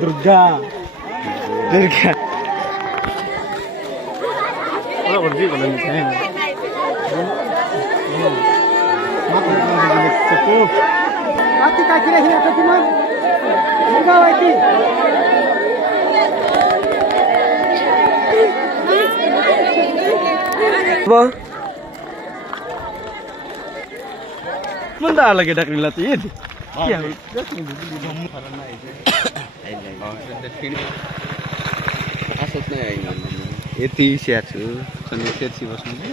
Durga Durga berarti kalau misalnya sepuh mati kaki lagi atau cuman enggak lagi apa mentah lagi dak dilatih iya asapnya ini itu siat tuh kondisi sih bos ini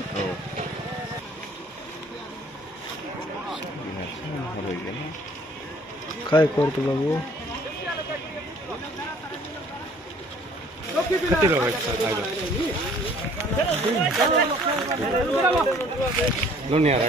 काय करतो बाबू किती रोवायचं लोणी आहे